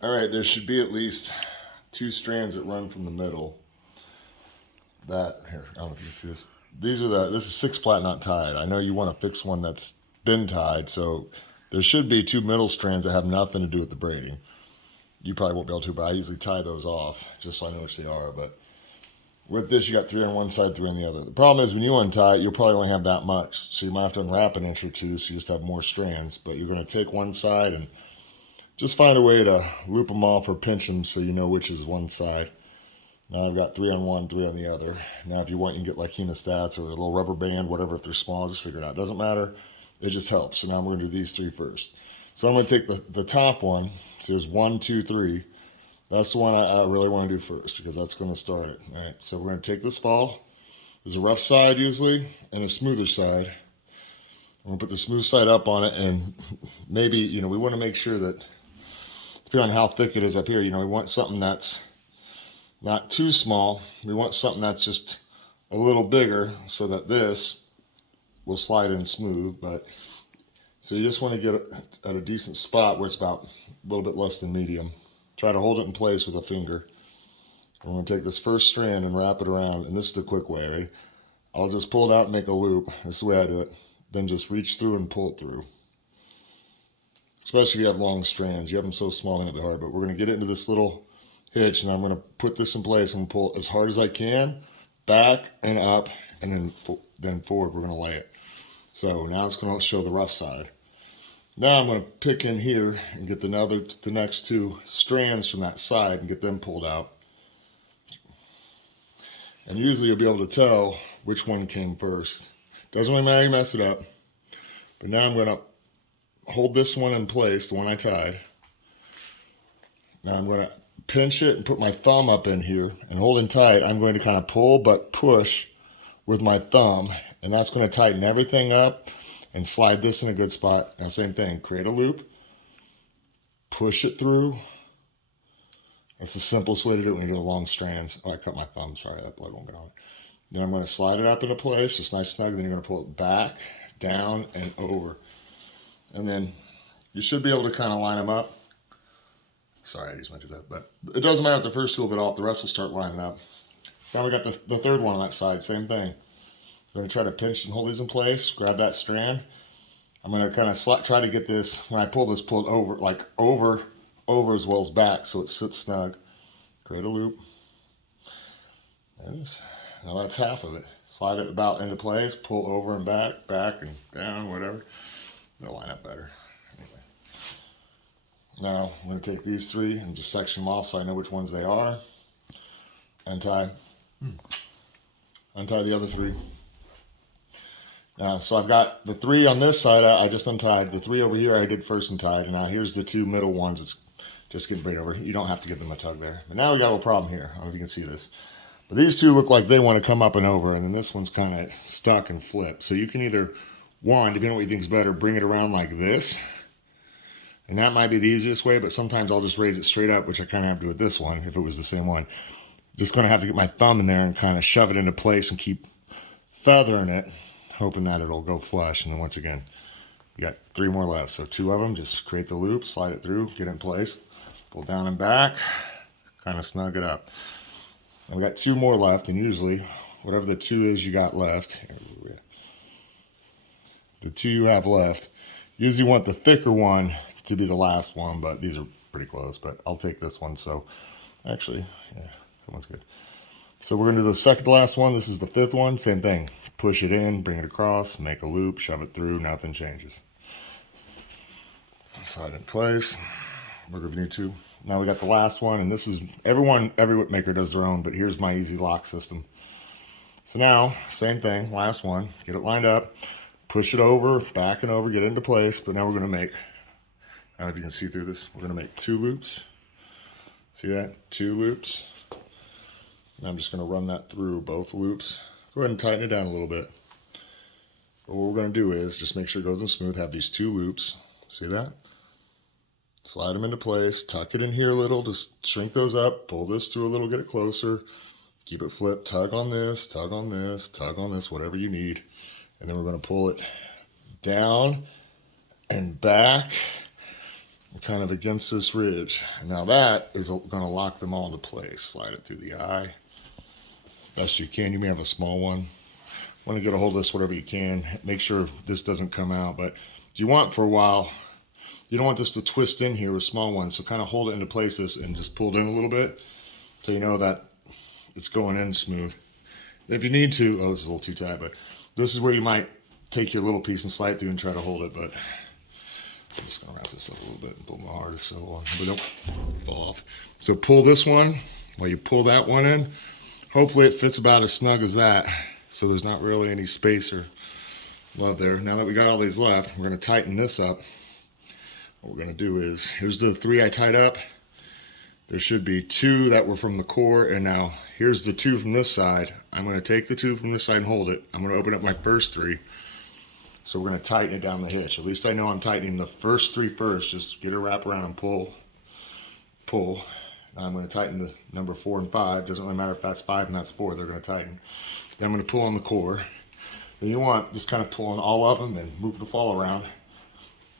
All right, there should be at least 2 strands that run from the middle. That here, I don't know if you can see this. This is 6 plat not tied. I know you want to fix one that's been tied, so there should be 2 middle strands that have nothing to do with the braiding. You probably won't be able to, but I usually tie those off just so I know which they are. But with this, you got 3 on one side, 3 on the other. The problem is when you untie it, you'll probably only have that much. So you might have to unwrap an inch or two so you just have more strands. But you're going to take one side and just find a way to loop them off or pinch them so you know which is one side. Now I've got 3 on one, 3 on the other. Now if you want, you can get like hemostats or a little rubber band, whatever. If they're small, just figure it out. Doesn't matter. It just helps. So now we're going to do these 3 first. So I'm going to take the top one. So there's 1, 2, 3. That's the one I really want to do first because that's going to start it. All right, so we're going to take this fall. There's a rough side usually and a smoother side. I'm going to put the smooth side up on it, and maybe, we want to make sure that, depending on how thick it is up here, we want something that's not too small. We want something that's just a little bigger so that this will slide in smooth. But so you just want to get it at a decent spot where it's about a little bit less than medium. Try to hold it in place with a finger. I'm going to take this first strand and wrap it around, and this is the quick way, right? I'll just pull it out and make a loop. That's the way I do it. Then just reach through and pull it through. Especially if you have long strands. You have them so small, it's a bit hard. But we're going to get into this little hitch, and I'm going to put this in place and pull as hard as I can, back and up, and then forward. We're going to lay it. So now it's going to show the rough side. Now I'm going to pick in here and get the next 2 strands from that side and get them pulled out. And usually you'll be able to tell which one came first. Doesn't really matter, you mess it up. But now I'm going to hold this one in place, the one I tied. Now I'm going to pinch it and put my thumb up in here and holding tight. I'm going to kind of pull but push with my thumb, and that's going to tighten everything up and slide this in a good spot. Now same thing, create a loop, push it through. That's the simplest way to do it when you do the long strands. Oh, I cut my thumb, sorry, that blood won't get on it. Then I'm going to slide it up into place, just nice snug, then you're going to pull it back, down, and over. And then you should be able to kind of line them up. Sorry, I just went to that, but it doesn't matter if the first 2 will bit off, the rest will start lining up. Now we got the third one on that side, same thing. I'm going to try to pinch and hold these in place, grab that strand. I'm going to kind of try to get this, when I pull this, pull it over, like over as well as back so it sits snug. Create a loop. There it is. Now that's half of it. Slide it about into place, pull over and back and down, whatever. They'll line up better. Anyway. Now I'm going to take these 3 and just section them off so I know which ones they are. Untie the other 3. So I've got the 3 on this side I just untied. The 3 over here I did first and tied. And now here's the 2 middle ones. It's just getting braided over. You don't have to give them a tug there. But now we got a little problem here. I don't know if you can see this. But these 2 look like they want to come up and over. And then this one's kind of stuck and flipped. So you can either, one, depending on what you think is better, bring it around like this. And that might be the easiest way. But sometimes I'll just raise it straight up, which I kind of have to do with this one if it was the same one. Just going to have to get my thumb in there and kind of shove it into place and keep feathering it, hoping that it'll go flush. And then once again, you got 3 more left. So 2 of them, just create the loop, slide it through, get it in place, pull down and back, kind of snug it up. And we got 2 more left, and usually, whatever the 2 is you got left, the 2 you have left, usually you want the thicker one to be the last one, but these are pretty close. But I'll take this one. So actually, yeah, that one's good. So we're going to do the second to last one. This is the 5th one. Same thing. Push it in, bring it across, make a loop, shove it through, nothing changes. Slide in place. Work if you need to. Now we got the last one, and this is, every whip maker does their own, but here's my easy lock system. So now, same thing, last one, get it lined up, push it over, back and over, get it into place, but now we're going to make, I don't know if you can see through this, we're going to make 2 loops. See that? 2 loops. And I'm just going to run that through both loops. Go ahead and tighten it down a little bit. But what we're going to do is just make sure it goes in smooth, have these 2 loops. See that? Slide them into place, tuck it in here a little, just shrink those up, pull this through a little, get it closer, keep it flipped, tug on this, tug on this, tug on this, whatever you need. And then we're going to pull it down and back kind of against this ridge. And now that is going to lock them all into place. Slide it through the eye best you can. You may have a small one. Want to get a hold of this whatever you can. Make sure this doesn't come out, but you want for a while, you don't want this to twist in here with small ones, so kind of hold it into places and just pull it in a little bit so you know that it's going in smooth. If you need to, oh, this is a little too tight, but this is where you might take your little piece and slide through and try to hold it, but I'm just going to wrap this up a little bit and pull my hardest so on, but don't fall off. So pull this one while you pull that one in. Hopefully it fits about as snug as that, so there's not really any space or love there. Now that we got all these left, we're going to tighten this up. What we're going to do is, here's the 3 I tied up. There should be 2 that were from the core, and now here's the 2 from this side. I'm going to take the 2 from this side and hold it. I'm going to open up my first 3. So we're going to tighten it down the hitch. At least I know I'm tightening the first 3 first. Just get her wrap around and pull. Pull. Now I'm going to tighten the number 4 and 5. Doesn't really matter if that's 5 and that's 4. They're going to tighten. Then I'm going to pull on the core. Then you want just kind of pulling all of them and move the fall around.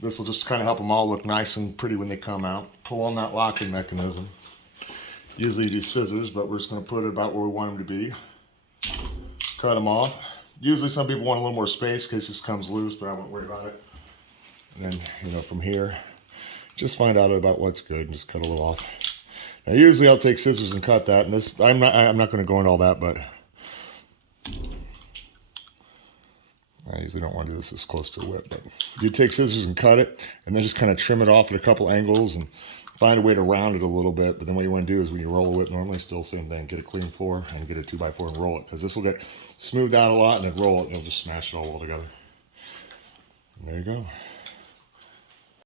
This will just kind of help them all look nice and pretty when they come out. Pull on that locking mechanism. Usually you do scissors, but we're just going to put it about where we want them to be. Cut them off. Usually some people want a little more space in case this comes loose, but I won't worry about it. And then, you know, from here, just find out about what's good and just cut a little off. Now usually I'll take scissors and cut that, and this I'm not going to go into all that, but I usually don't want to do this close to a whip, but you take scissors and cut it, and then just kind of trim it off at a couple angles and find a way to round it a little bit. But then what you want to do is when you roll a whip, normally still same thing, get a clean floor and get a 2x4 and roll it, because this will get smoothed out a lot, and then roll it and it'll just smash it all together. And there you go.